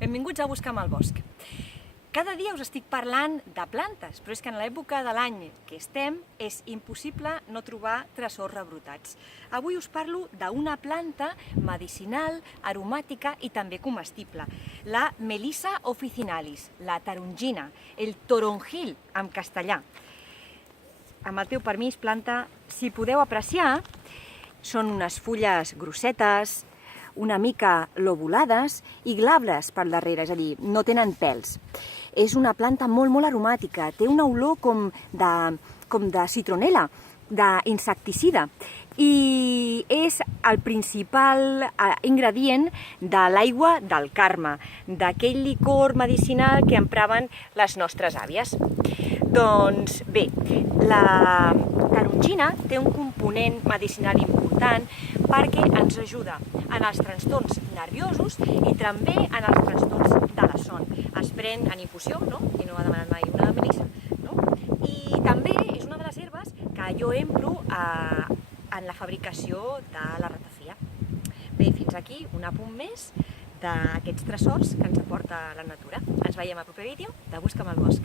Benvinguts a Busca'm al bosc. Cada dia us estic parlant de plantes, però és que en l'època de l'any que estem és impossible no trobar tresors rebrotats. Avui us parlo d'una planta medicinal, aromàtica i també comestible, la Melissa officinalis, la tarongina, el toronjil en castellà. Amb el teu permís, planta, si podeu apreciar, són unes fulles grossetes, una mica lobulades i glabres per darrere, és a dir, no tenen pèls. És una planta molt aromàtica, té una olor com de citronela, d'insecticida, i és el principal ingredient de l'aigua del Carme, d'aquell licor medicinal que empraven les nostres àvies. Doncs bé, la tarongina té un component medicinal important perquè ens ajuda en els trastorns nerviosos i també en els trastorns de la son. Es pren en infusió, no? Qui no ha demanat mai una de melissa, no? I també és una de les herbes que jo empro en la fabricació de la ratafia. Bé, fins aquí un apunt més d'aquests tresors que ens aporta la natura. Ens veiem al proper vídeo de Busca'm al bosc.